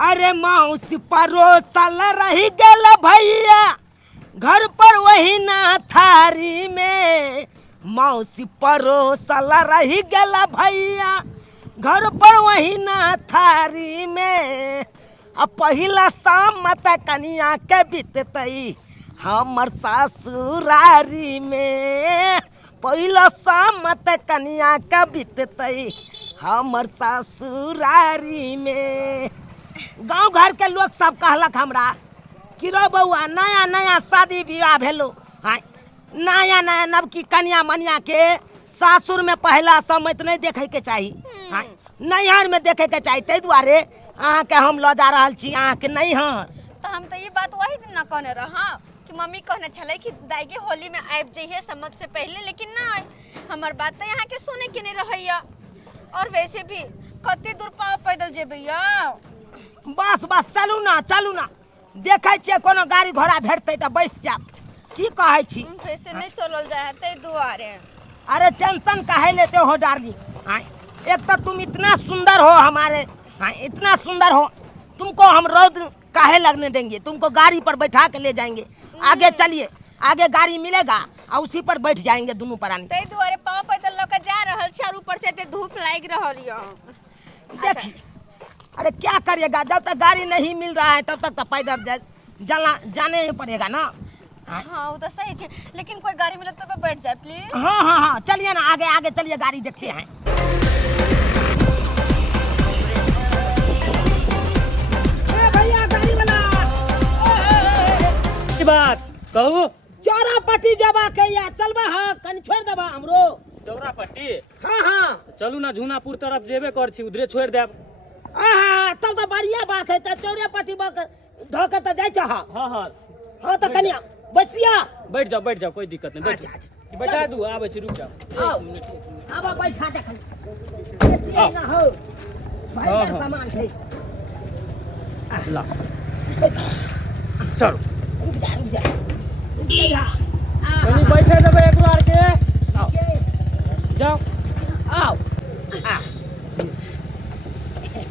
अरे मौसी परोसल रही गल भैया घर पर वही ना थारी में। मौसी परोसल रही गल भैया घर पर वही ना थारी में। अब पहिला शाम मत कनिया के बीततई हमर ससुरारी में। पहिला शाम मत कनिया के बीततई हमर ससुरारी में। गांव घर के लोग सब कहलक हमरा कि रो बउआ नया नया शादी विवाह भेलो, हाँ नया नया नवकी कन्या मनिया के सासुर में पहला समय नहीं देखे के चाहिए, हाँ नैहर में देखे के चाहिए। ताहि दुआरे अहाँ के हम ल जा रहल छी अहाँ के नैहर। तो हम तो ये बात वही दिन न कहने रहा कि मम्मी कहने चले कि दाई के होली में आब जाइए समझ से पहले, लेकिन ना हमार बात तो यहाँ के सुने के नहीं रहैया। और वैसे भी कते दूर पाव पैदल जेबैया। बस बस चलू ना देखे छे कोनो गाड़ी घोड़ा भेटते तो बैस जाब। की कहे छी वैसे नहीं चलल जाए ते दुआरे। अरे टेंशन काहे लेते हो डार्लिंग, हाँ एक तो तुम इतना सुंदर हो हमारे, हाँ इतना सुंदर हो, तुमको हम रोड काहे लगने देंगे। तुमको गाड़ी पर बैठा के ले जाएंगे। आगे चलिए, आगे गाड़ी मिलेगा और उसी पर बैठ जाएंगे दोनों प्राणी। ते दुआरे पाव पैदल लेके जा रहल छी और ऊपर से ते धूप लाग रहल यो। देखिए अरे क्या करिएगा, जब तक गाड़ी नहीं मिल रहा है तब तक तो पैदल जाने ही पड़ेगा ना। हाँ वो तो सही है, लेकिन कोई गाड़ी मिले तो बैठ जाए प्लीज। हाँ चलिए ना, आगे आगे चलिए, गाड़ी देखते हैं। भैया गाड़ी वाला बात कहू चौरा पट्टी जबा के या चलबा, हाँ कनी छोड़ देबा हमरो। चौरा पट्टी हाँ चलू ना, झूनापुर तरफ जेबे कर छी, उधरे छोड़ देब। तब तो बढ़िया बात है। तो चौरा पट्टी धोके तो जाय छ। हाँ तो कनिया बसिया बैठ जाओ कोई दिक्कत नहीं। बैठ अच्छा बैठा दू, आबे छी, रुक जाओ। अब बैठा जा खली ना हो भाई हाँ, का हाँ। सामान छै। ला चलो रुक जा कनी बैठे देबे एक बार के। आओ जाओ, आओ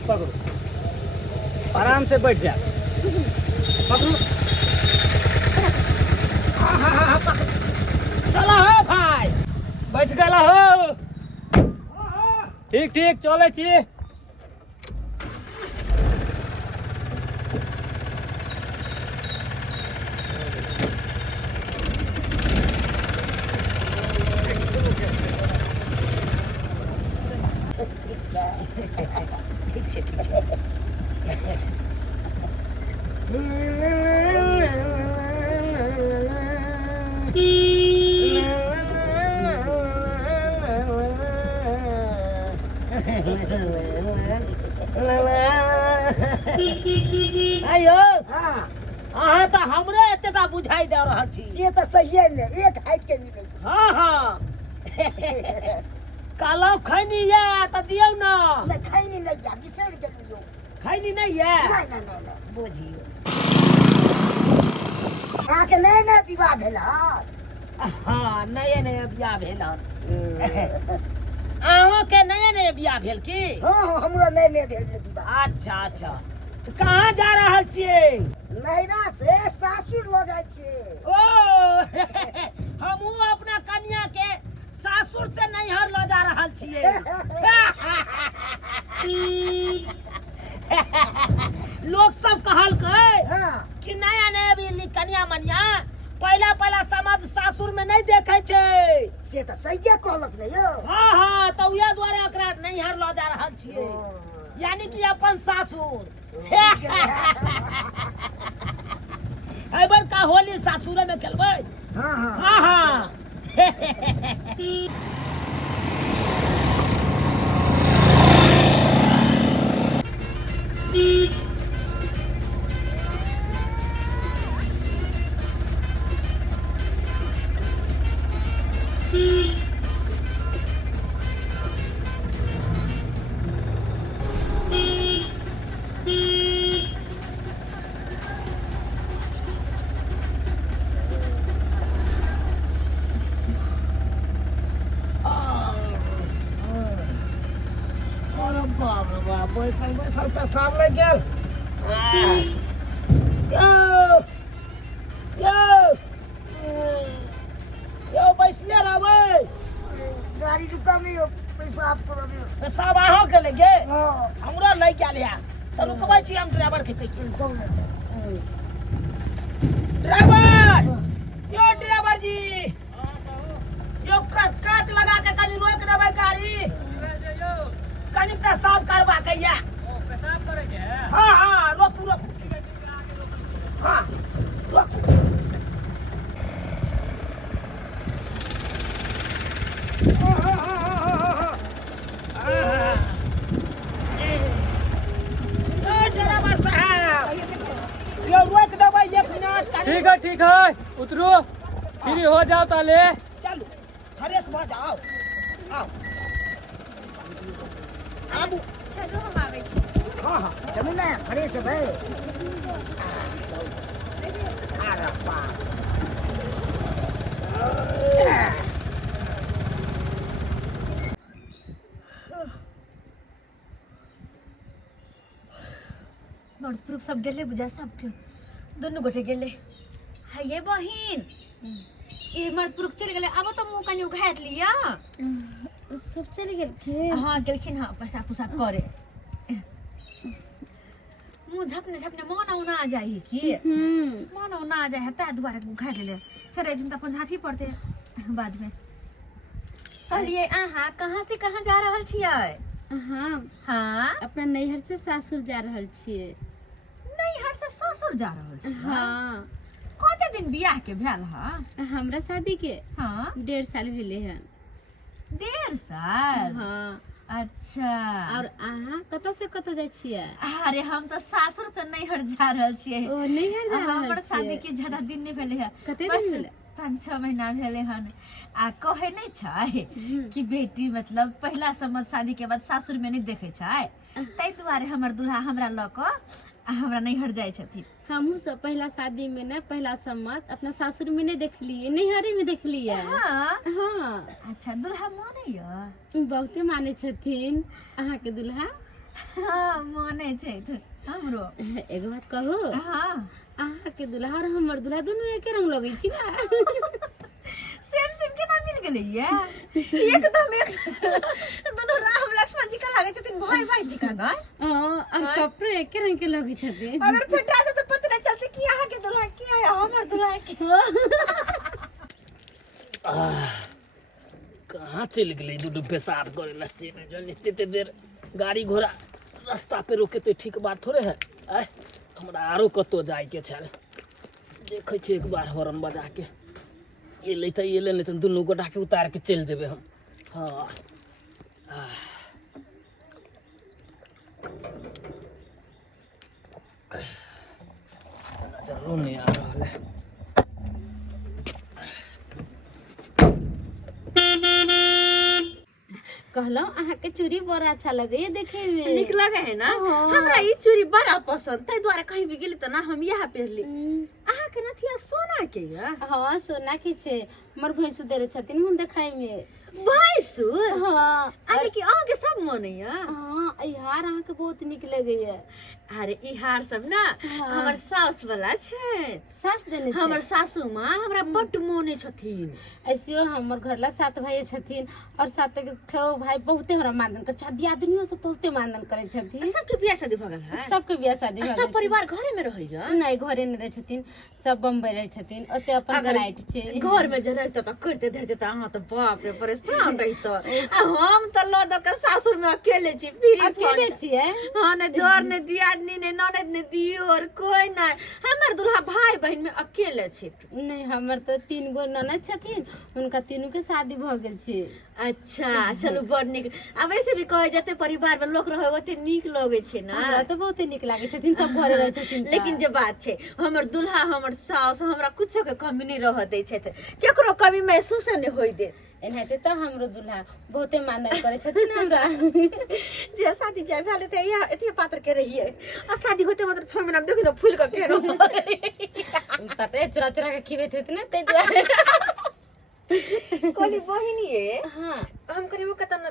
पकड़ो, आराम से बैठ जा, पकड़ो। चलो हो भाई, बैठ गला हो। ठीक चले छी। ठीक छै आयो अहाँ तो हमरे एतेटा बुझाई दे रहल छी। से तो सही ने, एक हाइट के मिले। हाँ कालो खैनी या तो दियौ ना। नहीं खैनी नहीं या, बिसर गेलियो। खैनी नहीं है नहीं बुझियो। अहाँ के नए विवाह भेल। हाँ नए बियाह भेल। अहों के नए बियाह भेल की? हाँ हमरो नए भेल विवाह। अच्छा तो कहाँ जा रहल छियै? नैरा से सासुर लो जाय छियै। ओ हमहू अपना कन्या के सासुर से नैहर लो जा रहल छियै। लोग सब कहलकै कि नया भी कन्या मनिया पहला समाज सासुर में नहीं देखे छै। से तो सही कहलक ने यो। हाँ तो उहे द्वारे ओकरा नैहर लो जा रहल छियै, यानी कि अपन सासुर। एबर का होली सासुरे में खेलबै। हाँ बैसल पेशाब लग गेल। यो बैसले रहबै गाड़ी रुका नहीं हो पैसा आपको अभी सब अहाँ के लेगे हाँ हमरा लै के लिया त रुकबै छी हम ड्राइवर के कहि कब ड्राइवर यो ड्राइवर जी यो काट लगा के कनी रोक देबै गाड़ी कनी पेशाब करवा के या पेशाब करे के हाँ हाँ रोकू रोकू हाँ रोकू ड्राइवर साहब यो रोक देबै 1 मिनट ठीक है उतरो फ्री हो जाओ ताले चलू फ्रेश भऽ जाओ आओ आबू चलो हम आवे छी हाँ हाँ चलो ना खड़े से भाई अरे बाप मर्दपुरुष सब गेले बुझा सब के दोनों गोटे गेले हाय ये बहिन ये मर्दपुरुष चले गेले अब तो मुंह कनी उघात लिया सब चले गेल के हाँ गेलखिन हाँ पैसा पुसाब करे मुंह झपने झपने मन औना आ जाई की मन औना आ जाए है ता दुबारा उघात ले फिर ऐसे तो अपन झाफी पड़ते बाद में कहलिए आहा कहाँ से कहाँ जा रहल छियै हाँ हाँ अपना नैहर से सासुर जा रहल छियै नैहर से ससुर जा रहल छियै हाँ कते दिन बियाह के भेल हा हमरा शादी के हाँ 1.5 साल भेले है 1.5 साल हाँ अच्छा और अहाँ कतऽ से कतऽ जाइ छियै अरे हम तो सासुर से नैहर जा रहल छियै ओ नैहर जा रहल हमर शादी छियै के ज्यादा दिन नहीं भेले है कते बस दिन भेले 5-6 महीना भेले हन आ कहे नहीं छै कि बेटी मतलब पहला समझ शादी के बाद सासुर में नहीं देखे छै तै दुआरे हमर दुल्हा हमरा ल क हमरा नैहर जाइ छथिन हमहू सब पहला शादी में ना पहला सम्मत अपना सासुर में नहीं देखलिए नैहरे में देखलिए हाँ हाँ अच्छा दुल्हा माने या बहुते माने छथिन अहाँ के दुल्हा हाँ माने छै हमरो एगो बात कहू हाँ अहाँ के दुल्हा और हमर दुल्हा दोनों एके रंग लगै छी ना सेम सेम केना मिल गेलै ये एकदम एक दोनों राम लक्ष्मण जी का लागे छथिन भाई भाई जी का ना और कपड़े एके रंग के लगै छथिन अगर फेटा दे तो पता नहीं चलते कि यहाँ के दुल्हा की है हमर दुल्हा की कहाँ चल गई दूध पेशाब करे लस्सी में जल इतने देर गाड़ी घोड़ा रास्ता पे रोके तो ठीक बात थोड़े है आय हमरा आरो कतो जाय के छल देखे छी एक बार हॉर्न बजा के एले त एले नहीं तो दुनू गोटा के उतार के चल देबे हम हाँ चलो नहीं आ रहा है कहलो अहाँ के चूड़ी बड़ा अच्छा लगे देखे में निक लगे है ना हाँ। हमरा ई चूड़ी बड़ा पसंद तै द्वारा कहीं भी गेली त ना हम यह पहनली अहाँ के नथिया सोना के या हाँ सोना के छे हमर भैंसु देले छथिन मुन देखाई में भैंसुर हाँ अरे कि अहाँ के सब माने या हाँ ई हार अहाँ के बहुत निक लगे है अरे ई हार सब ना हमर सास वाला छै सास देने छे हमर सासू माँ हमरा बड्ड माने छथिन ऐसे हमर घरला 7 भाई छथिन और 7 के 6 भाई बहुते हमरा मानदन कर छथि आदमियों सब बहुते मानदन करे छथिन सबके बियाह शादी भ गेल है सबके बियाह शादी भऽ सब गेल परिवार घरे में रहैया छै। नहीं घरे नहीं रहे छथिन सब बम्बई रहे छथिन ओते अपन अगर फ्लाइट छे घर में जे रहते त करते धरते त अहाँ त बाप रे परेशान रहित आ हम त ल द के सासुर में अकेले छी फ्री अकेले छिए हाँ ने जोर ने दियादनी ने ननद ने दियोर कोई नहीं हमर दुल्हा भाई बहन में अकेले छी नहीं हमर तो 3 गो ननद छथिन उनका तीनों के शादी भ गेल छे अच्छा चलो बड़ निक अब ऐसे भी कहे जते परिवार में लोग रहे ओते निक लगे छे ना हमरा तो बहुते निक लागे छथिन सब घरे रहे छथिन त। लेकिन जो बात छे हमर दुल्हा हमर सास हमरा कुछो के कमी नहीं रह दे छे केकरो कमी महसूस नहीं होई दे एनाहिते तो हमरो दुल्हा बहुते मानदान करे छथिन हमरा जे शादी ब्याह भेले त या एते पात्र के रहिए आ शादी होते मतलब 6 महीना में देखि न फूल के केनो पता है चुरा चुरा के खिबे थे ना ते दुआरे कोली बहिनी है हाँ हम करीब कतन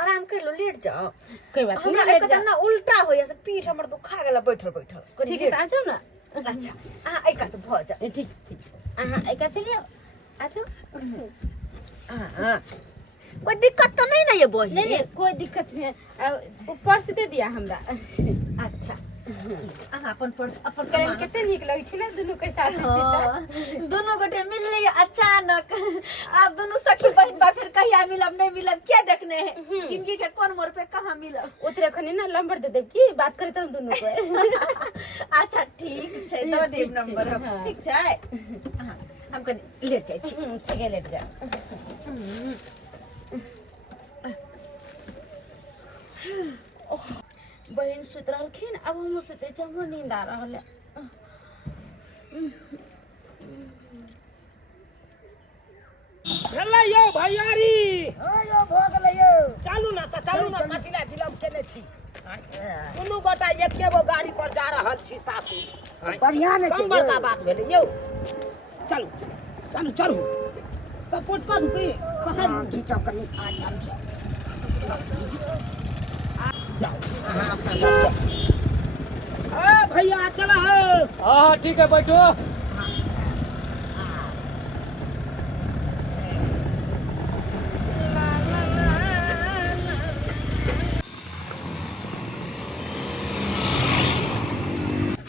आराम कर लो लेट जाओ कोई बात नहीं हमरा लेट कतन ना उल्टा हो ऐसे पीठ हमर दुखा गेला बैठल बैठल ठीक है तो आ जाओ ना अच्छा हां एका तो भ जा ठीक ठीक हाँ एक चलिए आ जाओ हां कोई दिक्कत तो नहीं ना ये बहिनी नहीं नहीं कोई दिक्कत नहीं ऊपर से दे दिया हमरा अच्छा अपन करें कितने निक लगे छी ना दोनों के साथ में दोनों गोटे मिल लिए अचानक आप दोनों सखी बहन बा फिर कहिया मिलब नहीं मिलब क्या देखने है जिंदगी के कौन मोड़ पे कहां मिलब उतरे खने ना नंबर दे देब की बात करे तो दोनों को अच्छा ठीक छै दो देब नंबर हम ठीक छै हां हम कने लेट जाय छी ठीक है लेट जा बहन सुत रहलखिन अब हम सुते छी हमरो नींद आ रहल है भेलै यौ भैयारी हाँ यो भऽ गेलै यो चालू ना कथिला विलम्ब केने छी दुनू गोटा एके गो गाड़ी पर जा रहल छी सासुर बढ़िया ने छै कम बड़का बात भेलै यौ चलू चलू चलू सपोर्ट कर दू हाँ घीचो कनी भैया चला हो हाँ ठीक है बैठो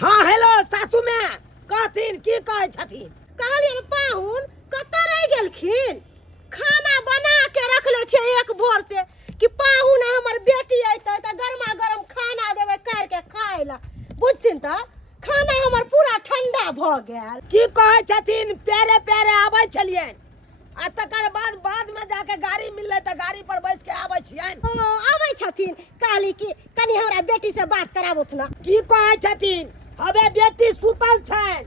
हाँ हेलो सासू में कहथिन की कहै छथिन कहलियन पाहुन कतऽ रह गेलखिन खाना बना के रखले छै एक भोर से कि पाहुन हमर बेटी अइतै त गरमा गरम खाना देबै कर के खाय ला बुझथिन त खाना हमर पूरा ठंडा भ गेल की कहै छथिन प्यारे प्यारे आबै छलियन आ तकर बाद में जाके गाड़ी मिलले त गाड़ी पर बैठ के आबै छियन ओ आबै छथिन कहली कि कनी हमरा बेटी से बात कराबुथ ना की कहै छथिन हबे बेटी सुतल छन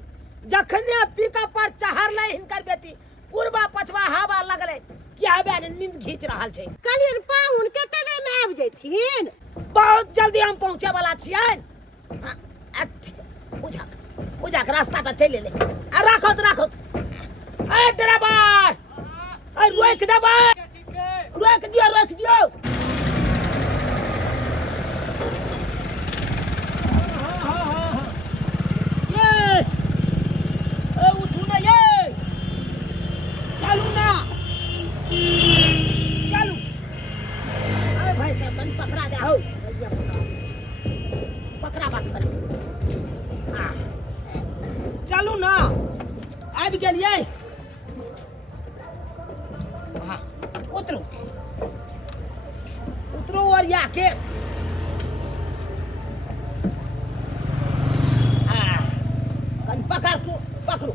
जखने पिकअप पर चढ़लै हिनकर बेटी पूर्वा पछवा हवा लगलै कि हबे नींद खींच रहल छै कहलियन पाहुन कते देर में आबि जैथिन बहुत जल्दी हम पहुंचे वाला छियन बुझा के रास्ता तो चले ले आ राखत ए ड्राइवर ए रोक दे भाई रोक दियो पकड़ा दे हो पकड़ा बात कर चलू ना आबि गेलियै हाँ उतरू और याके पकड़ू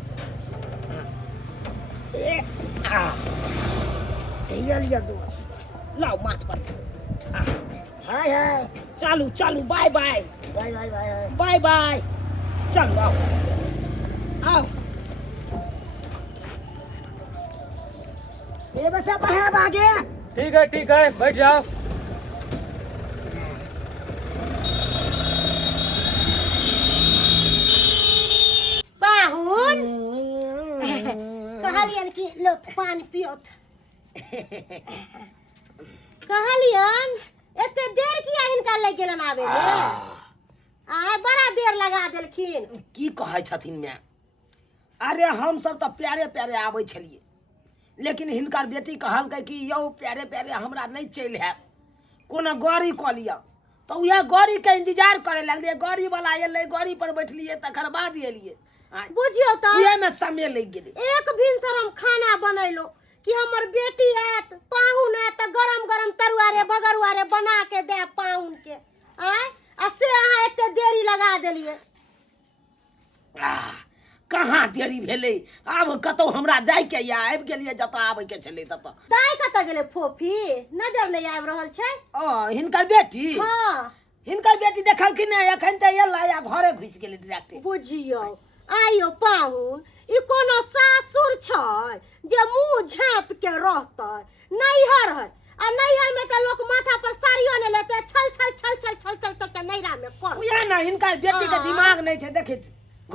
ये लिया दोस्त लाओ माथ पर हाय हाय चालू बाय बाय चलो आओ ये बस अब है आगे ठीक है बैठ जाओ पाहुन कहलियन कि लो पानी पियोत कहलियन एते देर किया हिनका लग गेलन आवे ले आ बड़ा देर लगा देलखिन की कहै छथिन मैं अरे हम सब तो प्यारे प्यारे आबै छलिए लेकिन हिनकर बेटी कहलकै कि यौ प्यारे प्यारे हमरा नहीं चल है कोनो गाड़ी क लिया तो वह गाड़ी के इंतजार करे लगलिए गाड़ी वाला एलै गाड़ी पर बैठलिए तकर बाद एलिए बुझियो त उहे में समय लग गेलै एक भिनसर हम खाना बनैलो कि हमर बेटी आत पाहुन आत गरम गरम तरुआ रे बगरुआ रे बना के दे पाहुन के आय आ से अहाँ एते देरी लगा देलिए कहाँ देरी भेलै आब कतौ हमरा जाय के या आबि गेलिए जतऽ आबै के छलै ततऽ दाई कतऽ गेलै फोफी नजर नहीं आबि रहल छै हिनकर बेटी हां हिनकर बेटी देखलखिन नै एखन त एलै आ घरे घुसि गेलै डायरेक्ट बुझियो आइयो पाहुन ई कोनो सासुर छै जे मुंह झाँप के रहतै नैहर है आ नैहर में त लोक माथा पर साड़ियो ने लेते छल के नैरा में कर उहे ना हिनकर बेटी के दिमाग नहीं छै देखित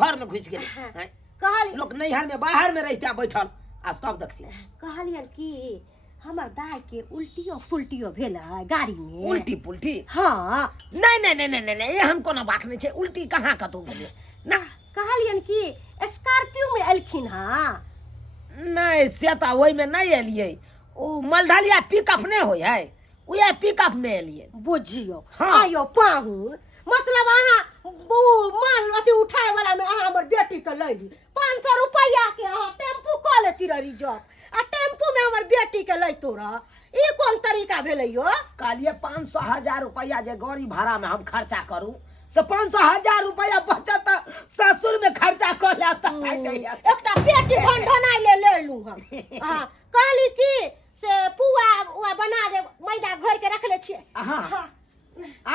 घर में घुस गेलै कहल लोग नैहर में बाहर में रहता बैठल आ सब देखसी कहलियन कि हमर दाय के उल्टियो पुल्टियो भेल है गाड़ी में। उल्टी पुल्टी हाँ नहीं नहीं नहीं नहीं नहीं एहन कोनो बात नहीं छे उल्टी कहाँ कतौ भेलै ना कहलियन कि स्कॉर्पियो में एलखिन हाँ। नहीं से तो ओहि में नहीं एलियै ओ मलढलिया पिकअप नहीं होय है उहे पिकअप में एलियै बुझियो हाँ। आयो पाहुन मतलब अहाँ वो माल अथी उठाए वाला में अहाँ हमर बेटी के लैली 500 रुपया के अहाँ टेम्पू कऽ लेती रह रिजर्व आ टेम्पू में हमर बेटी के लैतो रह ई कोन तरीका भेलै यो। कहलिए 500,000 रुपया जे गाड़ी भाड़ा में हम खर्चा करूं से 500,000 रुपया बचत ससुर में खर्चा कर ले तब एकटा पेटी ढनढनाई ले लूं हम। हां कहली कि से पुआ बना दे मैदा घोर के रख ले छिए। हां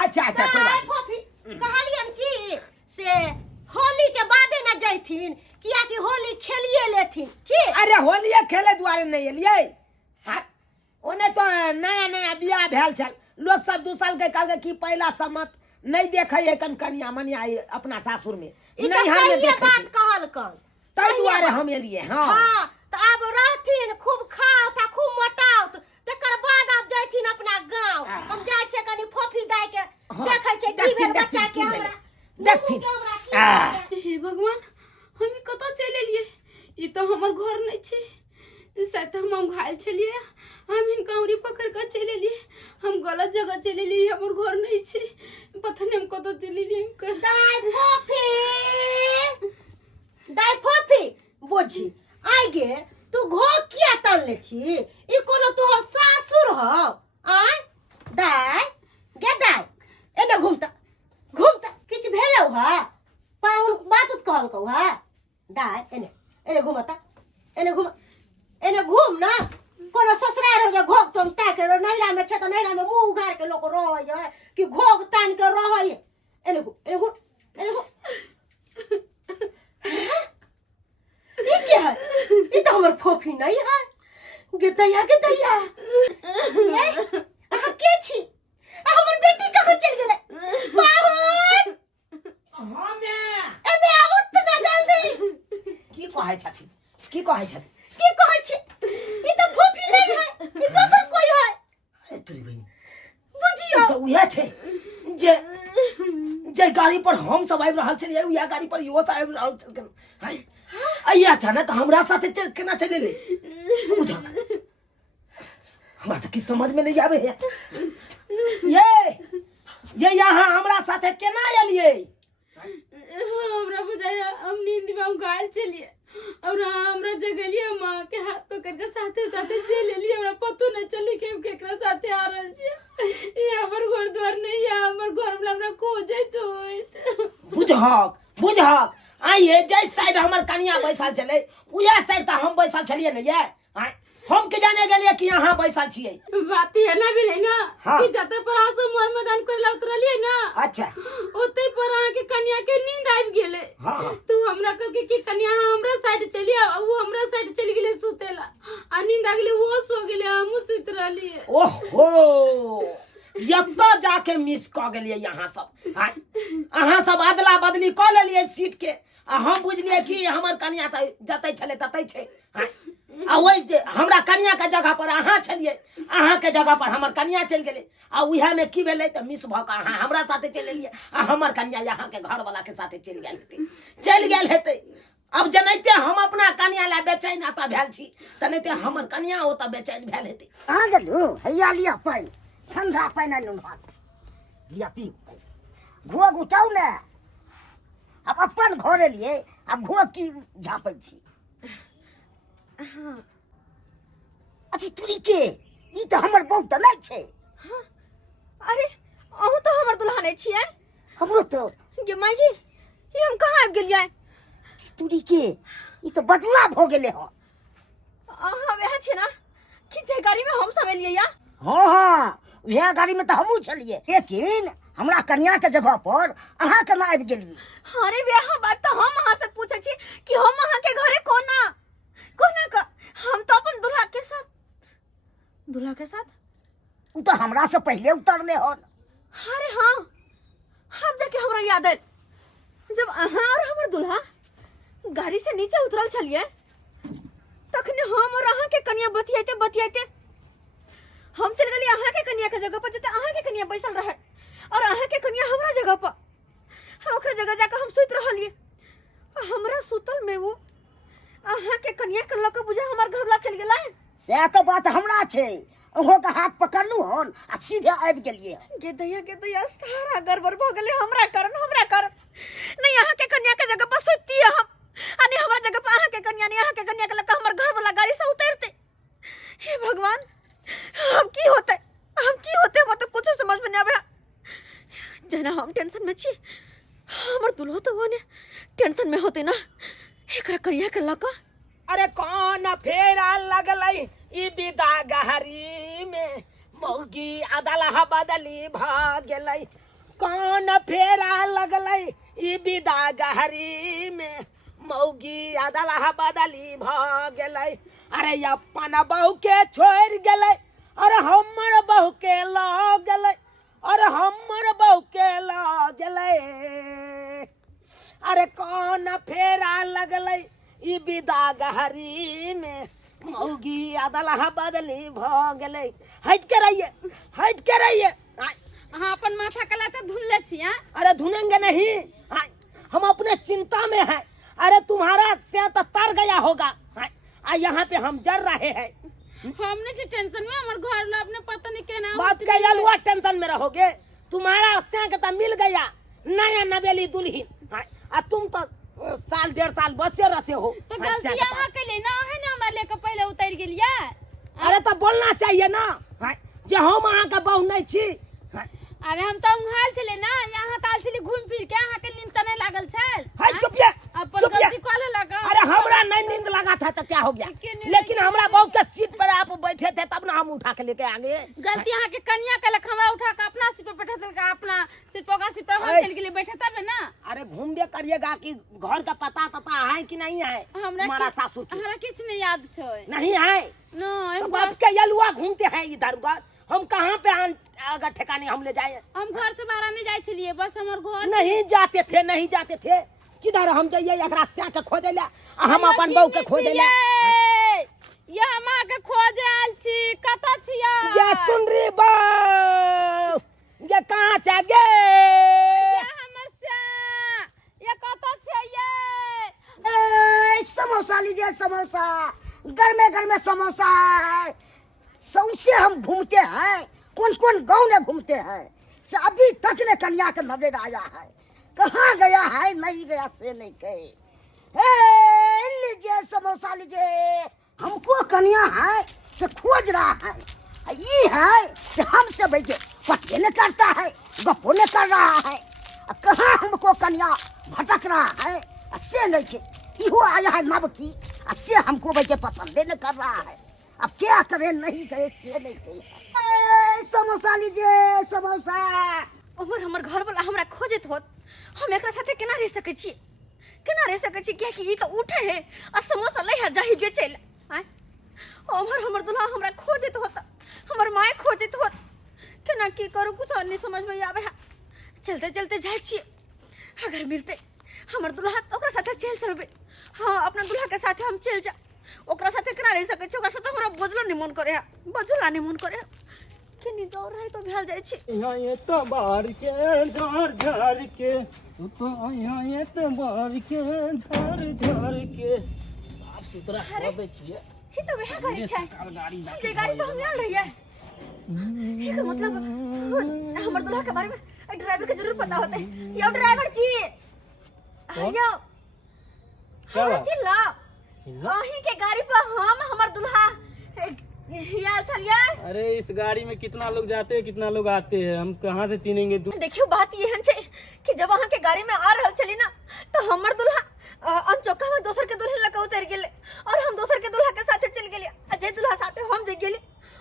अच्छा अच्छा कोई बात फॉफी कहलियन कि से होली के बादे न जैथिन किया कि होली खेलिए लेथिन की। अरे होलिये खेले दुआरे नहीं एलियै ओने तो नया नया बियाह भेल छल लोग सब 2 साल के कहलकै कि पहला सम्मत नहीं देखे है कनिया मनिया अपना सासुर में ई नहीं तो हम सही देखे बात कहल कन तै दुआरे हम एलियै हां हां त अब रहथिन खूब खाओ त खूब मोटाओ तकर बाद अब जैथिन अपना गांव। हम जाय छै कनी फोफी दाय के देखै छै की भेल बच्चा के हमरा देखथिन हे भगवान हम कत चल एलिए ई तो हमर घर नहीं छे शायद हम घायल छलिए हम इनका उरी पकड़ कर चल एलिए हम गलत जगह चल एलिए हमर घर नहीं छे पता नहीं हम कत चल एलिए कर दाय फोफी बुझी आइ गे तू घोग किया तलले छी ई कोनो तोहर सासुर हो आय दाय गे दाय एने घुमता किछ भेलौ हा पाउन बात कहल कहू हा दाय एने घुमता एने घूम ना कोनो ससुराल हो घोग तुम ताके नैरा में छै त नैरा में मुंह उगार के लोग रहै है कि घोग तान के रहै एने घुम ये क्या है ये तो हमर फोफी नहीं है गे दैया ये के छी हमर बेटी कहां चल गेलै पाहुन हमे एने आवत ना जल्दी की कहै छथिन की कहै छी ई तो फोफी नहीं है ई दोसर कोई है। अरे तोरी बहिनी बुझियो तो उहे छै जे जे गाड़ी पर हम सब आबि रहल छलियै उहे गाड़ी पर इहो सब आबि रहल छलखिन हाय अइया अचानक हमरा साथे केना चले ले बुझा हमरा तो की समझ में नहीं आवे है ये यहाँ हमरा साथे केना एलियै हमरा बुझाया हम नींद में हम घायल चलिए और हमरा जगलिए मां के हाथ पकड़ के साथे साथे चल एलिए हमरा पतो नहीं चली कि हम केकरा साथे आ रहल छी ये हमर घर द्वार नहीं है हमर घर में हमरा खो जाय तो बुझहक आइए जै साइड हमर कनिया बैसल छलै उहे साइड त हम बैसल छलियै ने ये हम के जाने गेलिए कि यहाँ बैसल छियै बात है ना भी ना हाँ। कि जते पर आसो मोर मैदान करला उतरलिए ना अच्छा ओते पर आ के कन्या के नींद आबि गेले हाँ। तू हमरा करके कि कन्या हमरा साइड चली आ वो हमरा साइड चली गेले सुतेला आ नींद आ गेले वो सो गेले हम सुत रहलिए ओहो यत्ता जाके मिस क गेलिए यहाँ सब अहाँ सब अदला बदली क लेलिए सीट के आ हम बुझलिए कि हमर कन्या त जतै छले ततै छै आ ओइ हमरा कन्या के जगह पर अहाँ छलिए अहाँ के जगह पर हमर कन्या चल गेले आ उहे में की भेलै त मिस भ क अहाँ हमरा साथे चल एलिए आ हमर कन्या यहाँ के घर वाला के साथे चल गेल हेतै अब जनैते हम अपना कन्या ला बेचैन आता भेल छी तनैते हमर कन्या ओता बेचैन भेल हेतै आ गेलू हैया लिया पाइन ठंडा पाइन आइलू लिया पी घोग उठाउ ने अब अपन घरे लिए अब घोग की झापै छी अथी तुरी के ई त हमर बहु त नै छै। अरे अहू तो हमर दुल्हा नहीं छिए हमरो तो गे माई ये हम कहाँ आबि गेलियै तुरी के ई त बदला भ गेले ह। हम यहाँ छी ना कि जे गाड़ी में हम सब एलियै या हाँ वह गाड़ी में तो हमू चलिए लेकिन हमरा कन्या के जगह पर अहाँ केना आबि गेलिए। अरे बेहा बात तो हम अहाँ से पूछे छी कि हम अहाँ के घरे कोना का हम तो अपन दुल्हा के साथ उ तो हमरा से पहले उतरले हन। अरे हाँ अब जाके हमरा याद है जब अहाँ और हमर दुल्हा गाड़ी से नीचे उतरल छलिए तखने हम और अहाँ के कन्या बतियाते बतियाते हम चल गए अहाँ के कन्या के जगह पर, जते अहाँ के कन्या बैसल रहे और अहाँ के कन्या हमरा जगह पर। हाँ, ओकरा जगह जाकर हम सुत रहलिए। हमरा सुतल में वो अहाँ के कन्या के लक बुझा हमार घर वाला चल गेला। से तो बात हमरा छे, ओहो का हाथ पकड़लू हन आ सीधे आबि गेलिए। गे दैया सारा गड़बड़ भ गेले हमरा कारण नहीं अहाँ के कन्या के जगह पर सुतती हम अने हमरा जगह पर अहाँ के कन्या नहीं अहाँ के कन्या के लक हमर घर वाला गाड़ी से उतरते। हे भगवान, अब की होते वो तो कुछ समझ में नहीं आवे। जना हम टेंशन में छी, हमर दुल्हो तो वो ने टेंशन में होते ना एकरा कन्या के लक। अरे कौन फेरा लगलई ई विदा गहरी में, मौगी अदला बदली भाग गेलई। कौन फेरा लगलई ई विदा गहरी में, मौगी अदला बदली भाग गेलई। अरे अपन बहू के छोड़ गेलई, अरे हमर बहू के लग गेलई, अरे हमर बहू के लग गेलई। अरे कौन फेरा लगलई ई विदा गहरी में, मौगी अदला बदली भ गेलै। हट के रहिए। अहाँ अपन माथा कलाते धुनले छी। अरे धुनेंगे नहीं, हम अपने चिंता में हैं। अरे तुम्हारा से तो तर गया होगा, यहाँ पे हम जड़ रहे हैं। हमने से टेंशन में हमारे घर वाला अपने पता नहीं क्या नाम बात का यलुआ टेंशन में रहोगे। तुम्हारा से तो मिल गया नया नवेली दुल्हन, तुम तो साल 1.5 साल बचे रसे हो। तो गलती यहाँ के लिए ना है ना, हमरा लेकर पहले उतर गेलिए। अरे तो बोलना चाहिए ना जे हम अहाँ का बहू नहीं छी। अरे हम तो उहाल चले ना, यहाँ ताल चली घूम फिर के अहाँ के नींद तने लागल छल। हाय चुपिए। अपन गलती कॉल लगा। अरे हमरा नहीं नींद लगा था तो क्या हो गया, लेकिन हमरा बहू के सीट पर आप बैठे थे तब ना हम उठा के लेके आ गए। गलती यहाँ के कन्या के लख हमरा उठा के अपना सीट पर बैठा देलका, अपना सीट पर सीट पर हम चल गेले बैठे तब ना। अरे घूमबे करिएगा कि घर का पता है कि नहीं है हमारा सासू की? हमरा कुछ नहीं याद छै। नहीं है तो बाप के यलुआ घूमते हैं इधर उधर। हम कहाँ पे अगर ठिकाने हम ले जाए? हम घर से बाहर नहीं जाए छलिए, बस हमर घर नहीं जाते थे। किधर हम जाइए एकरा से के खोजे ले, हम अपन बहू के खोजे ले। ये मां के खोजे आल छी, कता छिया? ये सुन री बहू, ये कहाँ से गे? ये हमर से, ये कता छिया? ये समोसा लीजिए, समोसा घर में समोसा है। सौसे हम घूमते हैं, कौन गांव में घूमते हैं, से अभी तक ने कन्या के नजर आया है। कहाँ गया है, नहीं गया से नहीं कहे। लीजिए समोसा लीजिए। हमको कन्या है से खोज रहा है, ये है से हमसे बैठे पटे न करता है, गप्पो न कर रहा है। कहाँ हमको कन्या भटक रहा है से नहीं के। इहो आया है नब की, से हमको बैठे पसंद न कर रहा है। अब क्या करे, नहीं करे से नहीं करे। समोसा लीजिए, समोसा। उमर हमर घर वाला हमरा खोजत होत, हम एकरा साथे केना रह सकै छी कि ई तो उठे है आ समोसा ले जाही बेचैला। उमर हमर दुल्हा हमरा खोजत होत, हमर माय खोजत होत, केना की करू कुछ नहीं समझ में आवे है। चलते जाय छी, अगर मिलते हमर दुल्हा तो ओकरा साथे चलबे। हाँ, अपना दुल्हा के साथे हम चल जा, ओकरा साथे केना रह सकै छी? ओकरा साथे हमरा बजलो नहीं मन करे है, केनी दौड़ है तो भेल जाय छी। यहाँ ये तो बाहर के झार के, तो यहाँ ये तो बाहर के झार के साफ सुथरा कर दे छिए। ही तो वह गाड़ी छै, ये गाड़ी तो हम आल रही है। एकर मतलब हमर दुल्हा के बारे में ड्राइवर के जरूर पता होते। यो ड्राइवर जी, यो हमरा चिल्ला अही के गाड़ी पर हम हमर दुल्हा यार चलिए। अरे इस गाड़ी में कितना लोग जाते हैं, कितना लोग आते हैं, हम कहाँ से चिनेंगे? देखियो बात ये है कि जब वहाँ के गाड़ी में आ रहल चली ना, तो हमर दुल्हा अनचौका में दोसर के दुल्हन लगा उतर गेले और हम दोसर के दुल्हा के साथे चल गेले। अजय दुल्हा साथे हम जे गेले,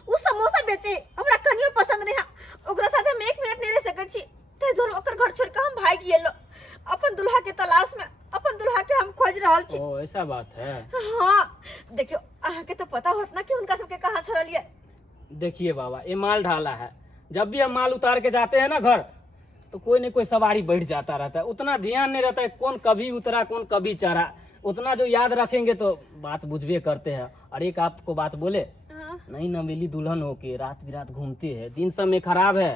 उ समोसा बेचे हमरा कनियो पसंद नहीं है, ओकरा साथे हम 1 मिनट नहीं रह सकै छी। ते जोर ओकर घर छोड़ के हम भाग गेलो अपन दुल्हा के तलाश में। अपन दुल्हा के हम खोज रहल छी। ओ ऐसा बात है। हाँ, देखियो अहाँ के तो पता होत ना कि उनका सबके कहाँ छोड़लिए। देखिए बाबा, ये माल ढाला है, जब भी हम माल उतार के जाते हैं ना घर, तो कोई न कोई सवारी बैठ जाता रहता है, उतना ध्यान नहीं रहता है कौन कभी उतरा कौन कभी चढ़ा। उतना जो याद रखेंगे तो बात बुझबे करते हैं। और एक आपको बात बोले, हाँ। नहीं नवेली दुल्हन होके रात बिरात घूमती है, दिन समय खराब है,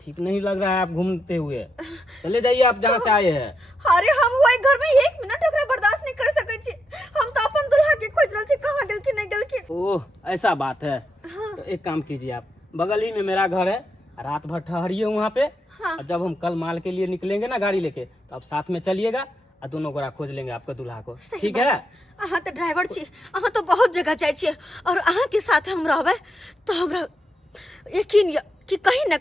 ठीक नहीं लग रहा है आप घूमते हुए। चले जाइए आप जहाँ से आए हैं। अरे हम वही घर में 1 मिनट ओकरा बर्दाश्त नहीं कर सकै छी। हम तो अपन दुल्हा के खोज रहल छी, कहाँ गेल कि नहीं गेल कि। ओह ऐसा बात है। तो एक काम कीजिए, आप बगल ही में मेरा घर है, रात भर ठहरिए वहाँ पे। हाँ। और जब हम कल माल के लिए निकलेंगे ना गाड़ी लेके, तो आप साथ में चलिएगा और दोनों गोरा खोज लेंगे आपके दूल्हा को। ठीक है? अहाँ तो ड्राइवर छी, अहाँ तो बहुत जगह जाय छी, और अहाँ के साथ हम रहबै तो हमरा यकीन ये कि कहीं न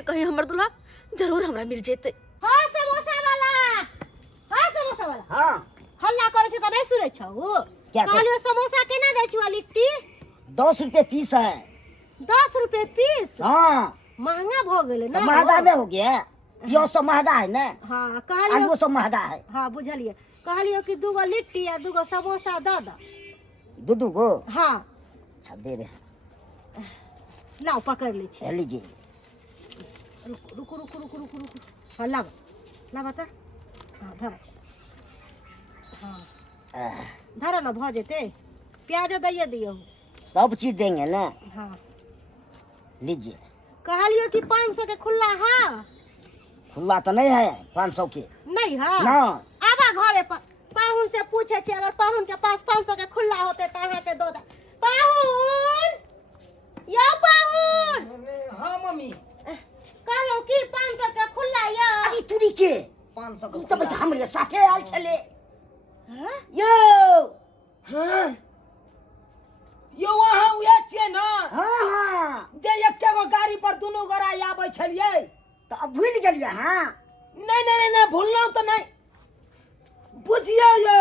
कहीं हमर दूल्हा जरूर हमरा मिल जेतै। हाँ समोसा वाला हाँ हल्ला करे छ त नहीं सुनै छ ओ क्या कर- कहलियो समोसा केना दै छी लिट्टी 10 रुपए पीस है। 10 रुपए पीस हाँ महंगा भ गेलै तो ना महंगा नहीं हो गया, यो सब महंगा है ना, हाँ कहलियो आलू सब महंगा है। हाँ बुझलिए, कहलियो कि 2 लिट्टी या 2 समोसा द द। दूधू को हाँ अच्छा दे रहे लाओ पकड़ ले छी। हैं, लीजिए। रुको हाँ लावा त हाँ धर हाँ धर न भ जेते, प्याज दैये दियो। सब चीज देंगे ना, हाँ लीजिए। कहलियो कि 500 के खुला है खुला तो नहीं है 500 के नहीं है ना। आबा घरे पर पाहुन से पूछे छी, अगर पाहुन के पास 500 के खुला होते तो अहाँ के दो दे। पाहुन या पाहुन हाँ मम्मी, कहलो कि 500 के खुला या अरे तुरी के 500 ई का तो बेटा हमरे साथे आल छले। हाँ? यो हाँ यो वहाँ उहे छियै ना हाँ जे एकेगो गाड़ी पर दुनू गोरा आबै छलियै। तो अब भूल गेलिए। हाँ नहीं भूलना तो नहीं, बुझियो यो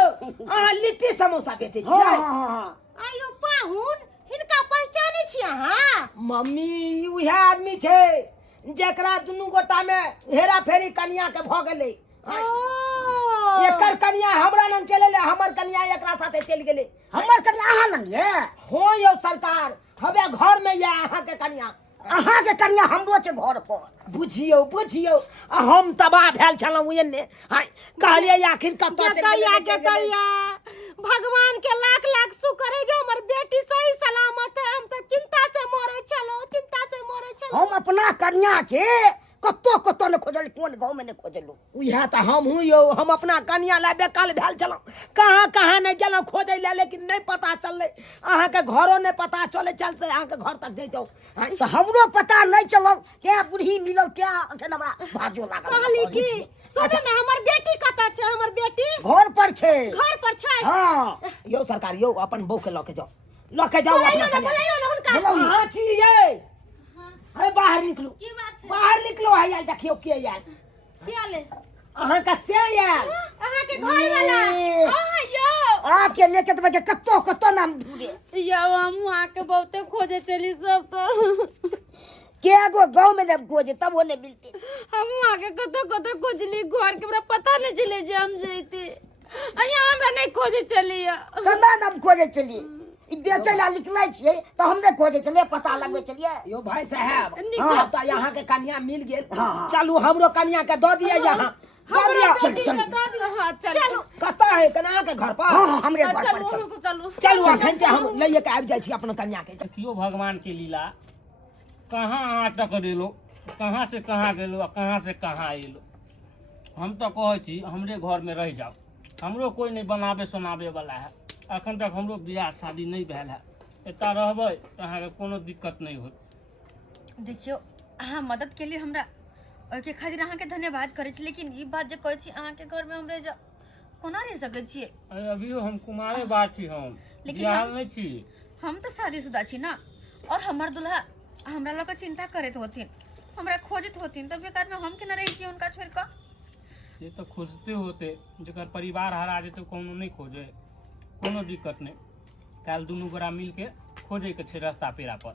अहाँ लिट्टी समोसा बेचै हाँ छियै। हाँ आयो पाहुन हिनका पहचानै छी अहाँ? मम्मी ई उहे आदमी छै जेकरा दुनू गोटा में हेरा फेरी कनिया के भ गेलै। ओ एकर कनिया हमरा लंग चले ले, हमर कनिया एकरा साथे चल गेलै। हमर कनिया अहाँ लंग ये, हो यो सरकार, हवे घर में या अहाँ के कनिया। अहाँ के कनिया हमरो छै घर पर। बुझियो आ हम तबाह भेल छलहुँ एने। हाय कहलिए आखिर कतऽ चलि गतैया गेलै। गतैया भगवान के लाख लाख शुक्र है कि हमर बेटी सही सलामत है। हम तो चिंता से मरे छलो। हम अपना कनिया के कतो न खोजल, कोन गांव में न खोजलू। उहे त हम हूँ यो, हम अपना कनिया ला बेकाल भेल छलहुँ, कहाँ नहीं गेलहुँ खोजै ला, लेकिन नहीं पता चललै। अहाँ के घरो नहीं पता चले चल से अहाँ के घर तक जैतौ। तो हमरो पता नहीं चलल क्या बूढ़ी मिलल, क्या अखन हमरा भाजो लागल। कहली कि सुने ना हमर बेटी कतऽ छै? हमर बेटी घर पर छै। घर पर छै। हाँ यो सरकार यो अपन बहू के लके जाओ अपना कनिया। बोलैयो ना हुनका। कहाँ छियै? है बाहर निकलू, की बात छै? बाहर निकलो। है यार देखियो के यार क्या ले? अहाँ का से यार अहाँ के घर वाला ए, हाँ यो आपके लेके तो मैं कतो नाम ढूंढे। या हम वहाँ के बहुते खोजे चली सब तो के गो गांव में न खोजे तब वो नहीं मिलते। हम वहाँ के कतो खोजली, घर के हमरा पता नहीं चले जे हम जैते। यहाँ हमरा नहीं खोजे चली। कना नाम खोजे चलिए, ई बेचे ला निकलै छियै तो हमने खोजे चलिए, पता लगबे चलिए। यो भाई साहब, निकल। अब तो यहाँ के कन्या मिल गेल। हाँ। चलू हमरो कन्या के दो दिए यहाँ, दो दिया। हाँ चलो कतऽ है कन्या के घर पर? हाँ हमरे घर पर चलो चल। वहाँ से चलो। चलू अखन के हम लइए के आबि जाइ छी अपन कन्या के। देखियो भगवान के लीला, कहाँ अहाँ टकरेलो, कहाँ से कहाँ गेलो, कहाँ से कहाँ एलो। हम तो कहै छी हमरे घर में रह जाओ, हमरो कोई नहीं बनाबे सुनाबे वाला है। अखन तक हमरो बियाह शादी नहीं भेल है, एतऽ रहबै तऽ अहाँके कोनो दिक्कत नहीं होत। देखियो अहाँ मदद के लिए हमरा ओके खातिर अहाँ के धन्यवाद करै छी, लेकिन ई बात जे कहै छी अहाँ के घर में हम रह जा कोना रह सकै छियै? अरे अभियो हम कुमारे बात छी, हम लेकिन बियाह हम- नहीं छी। हम तो शादीशुदा छी ना, और हमर दुल्हा हमरा लोग चिंता करत होथिन, हमरा खोजत होथिन, तब बेकार में हम केना रही छी उनका छोड़ के? से तो खोजते होते, जकर परिवार हरा जेते कोनो नहीं खोजे, कोनो दिक्कत नहीं। काल दुनू गोरा मिल के खोजे के छे रास्ता पेड़ा पर।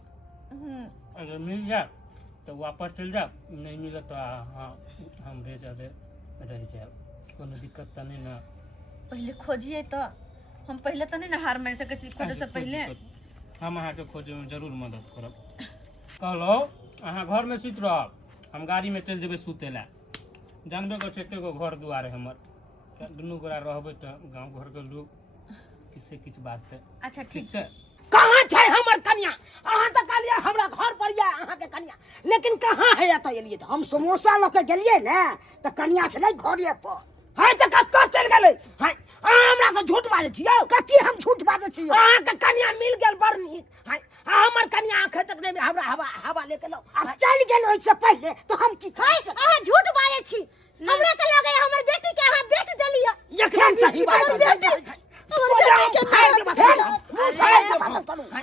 अगर मिल जाए तो वापस चल जाए, नहीं मिले तो हाँ हम रह जाए, कोनो दिक्कत तो नहीं ना। पहले खोजिए तो हम पहले तो नहीं ना हार मान सकै छी खोजे से पहले। हम अहाँ के खोजे में जरूर मदद करब। कहलो अहाँ घर में सुत रहब, हम गाड़ी में चल जेबे सुते ला। जानबे कर एके गो घर दुआर है हमर, दुनू गोरा रहबै तऽ गाँव घरके लोग किससे किछु बात छै। अच्छा ठीक ठीक छै। छै। कहाँ छै हमर कन्या? अहाँ तऽ कहलिए हमरा घर पर या अहाँ के कन्या, लेकिन कहाँ है एतऽ एलिए तऽ हम समोसा लऽ के गेलियै ने तऽ कनिया छलै घरे पर। है तऽ कतऽ चलि गेलै? है अहाँ हमरा से झूठ बाजै छियै? कथी हम झूठ बाजै छी? अहाँ के कन्या मिल गेल बड़ नीक। है हमर कन्या आंख तक नहीं हमरा हवा लेके लो। अब चल गेल ओइसे पहले तो हम की खाए? अहाँ झूठ बाजै छी। हमरा तऽ लगैया हमर बेटी के अहाँ बेच देलियै। एकदम सही बात हमर बेटी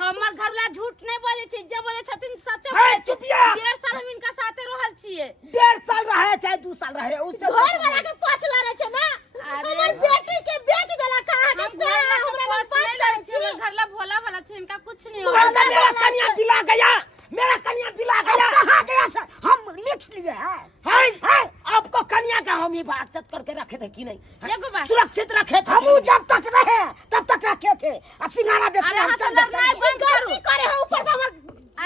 हमर घर वाला झूठ नहीं बोले छी, जे बोले छथिन सच है, बोले छी। चुपिया। 1.5 साल हम इनका साथे रहल छिए। 1.5 साल रहे चाहे 2 साल रहे उससे घर वाला के पाँच लारे छै ना। हमर बेटी के बेच देला कहाँ के? हम घर वाला के हमरा पाँच बात नहीं करै लड़े छी, छी। हमर घर ला भोला भाला छै, इनका कुछ नहीं मेरा होगा। कन्या पिला गया, मेरा कन्या पिला गया। कहाँ गया सर? हम लिख लिए हैं। है आपको कन्या का हम हिफाजत करके रखे थे कि नहीं? एगो बात। सुरक्षित रखे थे। हम जब तक रहे तब तक रखे थे। और सिंगारा बेच अरे हम हाँ, चल तो लड़ना है, बंद करो। गलती करे है ऊपर से हमर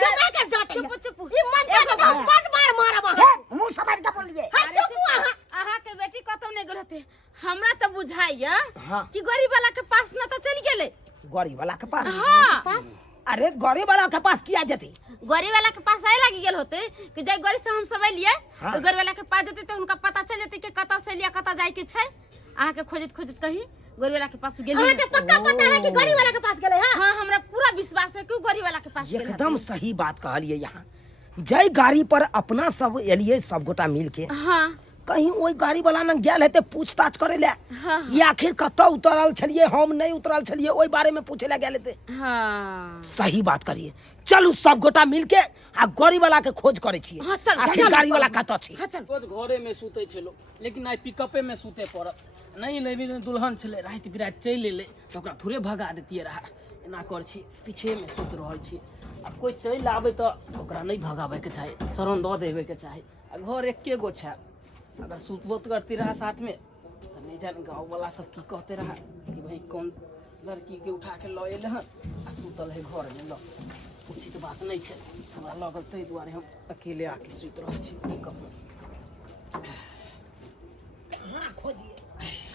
जमा के डांटे। चुप चुप। ई मन के हम बट मार मारब हे, अहाँ। मुंह समाज के बोल लिए। हां चुप अहाँ। अहाँ के बेटी कतौ नहीं गेल होते। हमरा तो बुझाइया हाँ। कि गरीब वाला के पास न तो चल गेले। गरीब वाला के पास? हाँ। अरे गरीब वाला के पास किया जती? गरीब वाला के पास आए लगी गेल होते कि जाय गरीब से हम सब लिए। हाँ। तो गरीब वाला के पास जते तो उनका पता चल जते कि कता से लिया कता जाय के छै। अहाँ के खोजत खोजत कहीं गरीब वाला के पास गेली। अहाँ के पक्का पता है कि गरीब वाला के पास गेले हैं? हाँ, हमरा पूरा विश्वास है कि गरीब वाला के पास गेल एकदम सही बात कहलिए। यहाँ जय गाड़ी पर अपना सब एलिए सब गोटा मिल के, हाँ कहीं वही गाड़ी वाला न गेल हेते पूछताछ करे ले। हाँ। ये आखिर कतौ उतरल छलिए, हम नहीं उतरल छलिए, ओई बारे में पूछे ले गेल हेते। हाँ सही बात करिए। चलू सब गोटा मिल के आ गाड़ी वाला के खोज करे छिए। हाँ, चल, आखिर चल, गाड़ी वाला कतौ छी? हाँ चल। रोज घरे में सुते छे लोग, लेकिन आई पिकअपे में सुते पड़त। नहीं लेबिन दुल्हन छले, रात बिरात चल एले तो ओकरा थोड़े भगा देतिए रहा। एना कर छी, पीछे में सुत रहल छी। अब कोई चल आवे तो ओकरा नहीं भगावे के चाहे, शरण द देवे के चाहे। आ घर एके गो छै, अगर सुतबो तो करती रहा साथ में तो नहीं जान गाँव वाला सब की कहते रहा कि भाई कौन लड़की के उठा के ल एले हन आ सुतल है घर में। ल उचित बात नहीं छै हमरा लगल, ताहि दुआरे हम अकेले आके सुत रहल छी पिकअप में। कहाँ खोजिए,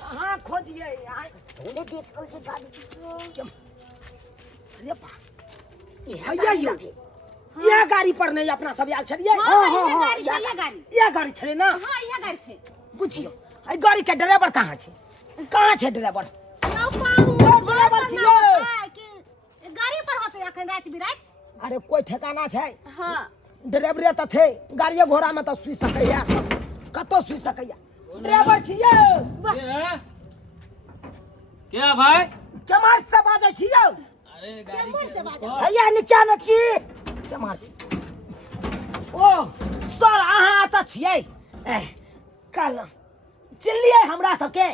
कहाँ खोजिए? तूने देख कल से गाड़ी। अरे बा, भैया ये गाड़ी पर नहीं अपना सब आयल छलिए। हाँ, ये गाड़ी ये गाड़ी छले ना? हाँ, ये गाड़ी छै। बुझियो आई गाड़ी के ड्राइवर कहाँ छे? कहाँ छे ड्राइवर? ना पाहू ड्राइवर छिए। कि गाड़ी पर होते अखन रात बिरात। अरे कोई ठिकाना छे? हाँ ड्राइवरे तो छे, गाड़िए घोड़ा में तो सुई सकैया, कतो सुई सकैया। ड्राइवर छिए? क्या भाई? चमार से बाजे छिए? अरे गाड़ी के भैया नीचा में छी। चमार छी। ओ सर अहाँ आता छिए? कल चिल्लिए हमरा सबके।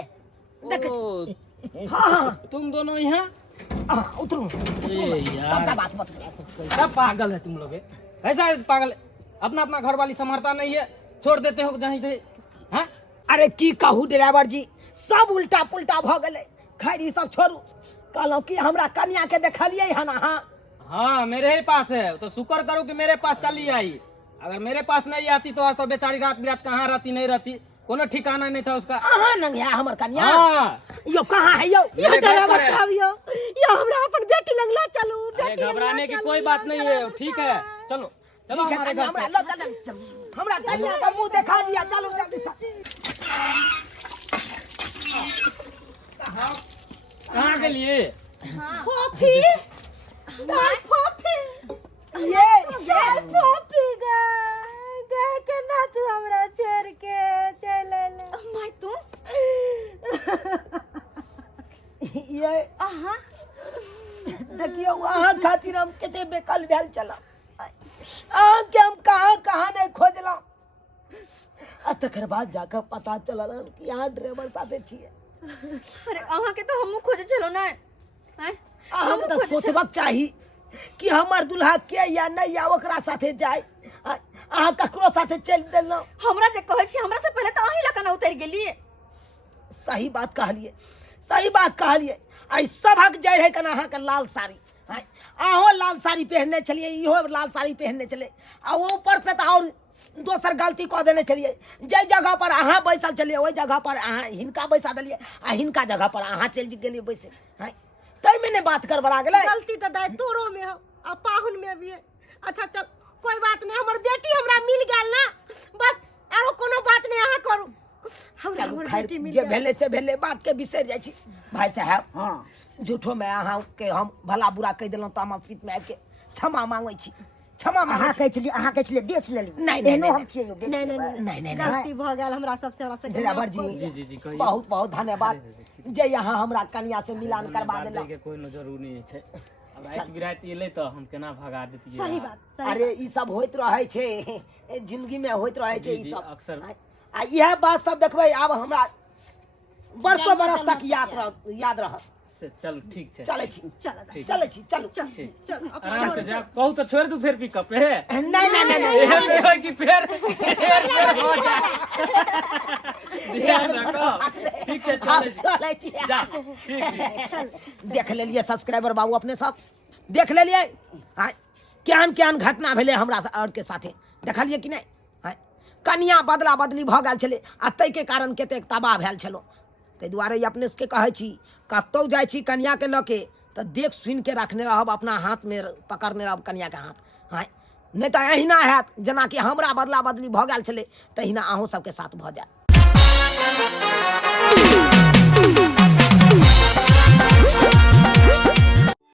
ओ, हाँ हाँ तुम दोनों यहाँ? उतरू। अरे यार, सबका बात मत कैसा पागल है तुम लोग? ऐसा है पागल है? अपना अपना घर वाली संभालता नहीं है, छोड़ देते हो जहीं थे। हाँ? अरे की कहू ड्राइवर जी, सब उल्टा पुल्टा भ गेले। खैर ई सब छोड़ू, कहलौं कि हमरा कन्या के देखलिए हन अहाँ? हाँ मेरे ही पास है, तो शुक्र करो कि मेरे पास चली आई। अगर मेरे पास नहीं आती तो आज तो बेचारी रात बिरात कहाँ रहती नहीं रहती, कोनो ठिकाना नहीं था उसका। अहाँ नंग है हमर कन्या? हाँ यो कहाँ है यो? मेरे घर ड्राइवर पर है। साहब यो हमरा अपन बेटी लंग ला चलू। अरे घबराने की कोई बात नहीं है, ठीक है, चलो चलो ठीक है, हमारे कन्या घर हमरा पे। लो चल। हमरा कन्या का मुंह दिखा दिया, चलो जल्दी से। कहाँ के लिए? फोफी दाल फोफी ये फोफी गए के ना तू हमरा छोड़ के चले ले। माय तू ये आहा देखियो वहाँ खातिर हम कते बेकल भेल चला। अहाँ के हम कहाँ कहाँ नहीं खोजलौं। आ तकर बाद जाकर पता चलल कि यहाँ ड्राइवर साथे छिए। अरे अहाँ के तो हमहू खोजे चलो ना। हैं? अहाँ के तो सोचबाक चाही कि हमर दुल्हा के या नहीं या ओकरा साथे जाए। अहाँ ककरो साथे चल देलौं। हमरा जे कहै छी, हमरा से पहले तो अहीं लकन उतर गेलिए। सही बात कहलिए, सही बात कहलिए। आई सभक जाय है कना अहाँ के लाल साड़ी, हाँ, अहो लाल साड़ी पहनने चलिए, इहो लाल साड़ी पहनने चले, आ वो ऊपर से तो और दोसर गलती कऽ देने चलिए। जे जगह पर अहाँ बैसल चलिए ओहि जगह पर अहाँ हिनका बैसा देलिए आ हिनका जगह पर अहाँ चलि गेलिए बैसे। हाँ, तै में ने बात गड़बड़ा गेलै। गलती तो दाई तोरो में हो आ पाहुन में भी है। अच्छा चल कोई बात नहीं, हमर बेटी हमरा मिल गेल ना, बस आरो कोनो बात नहीं अहाँ करू। हमरा चलू हमर खैर बेटी मिल जे गेल। भेले से भेले, बात के बिसरि जाइ छी। भाई साहब हाँ झूठो में अहाँ के हम भला बुरा कहि देलहुँ तऽ हम अफीत में आबि के क्षमा मांगै छी, क्षमा अहाँ मांगै कहै छलियै, अहाँ कहै छलियै बेच लेली। नहीं, नहीं, एहनो नहीं, हम छियै यौ, बेच नहीं, लेबै। नहीं, नहीं, नहीं, गलती भ गेल हमरा सबसे, हमरा से ड्राइवर जी जी जी कहिए। बहुत बहुत धन्यवाद जे यहाँ हमरा कनिया से मिलान करवा धन्यवाद देलक। दैके कोई जरूरी नहीं छै। अब रात बिरात एलै तऽ हम केना भगा देतियै। सही बात, सही अरे ई सब होइत रहै छै, जिंदगी में होइत रहै छै जी, ई जी, सब अक्सर। आ इएह बात सब देखबै आब हमरा बरसों बरस तक याद रहत। से चल ठीक छै। चलै छी, चल दाई चलै छी, चलू। ठीक। चल आराम से जा, कहू तऽ छोड़ दू फिर पिकअप पे। नहीं नहीं नहीं नहीं एहन नहीं होय कि फिर हो जाए। ध्यान रखो। ठीक छै आप चलै छी। चलै छी। जा ठीक ठीक। देख लेलिए सब्सक्राइबर बाबू अपने सब देख लेलिए। हाँ, केहन केहन घटना भेलै हमरा और के साथे देखलिए कि नहीं। हाँ, कनिया बदला बदली भऽ गेल छलै आ ताहि के कारण कतेक तबाह भेल छलो। ताहि दुआरे अपने सबके कहै छी कतौ जाइ छी कनिया के लऽ के तऽ देख सुनि के रखने रहब, अपना हाथ में पकड़ने रहब कनिया के हाथ। हाँ, नहीं तऽ अहिना हैत जेना कि हमरा बदला बदली भऽ गेल छलै तहिना अहूँ सबके साथ भऽ जायत।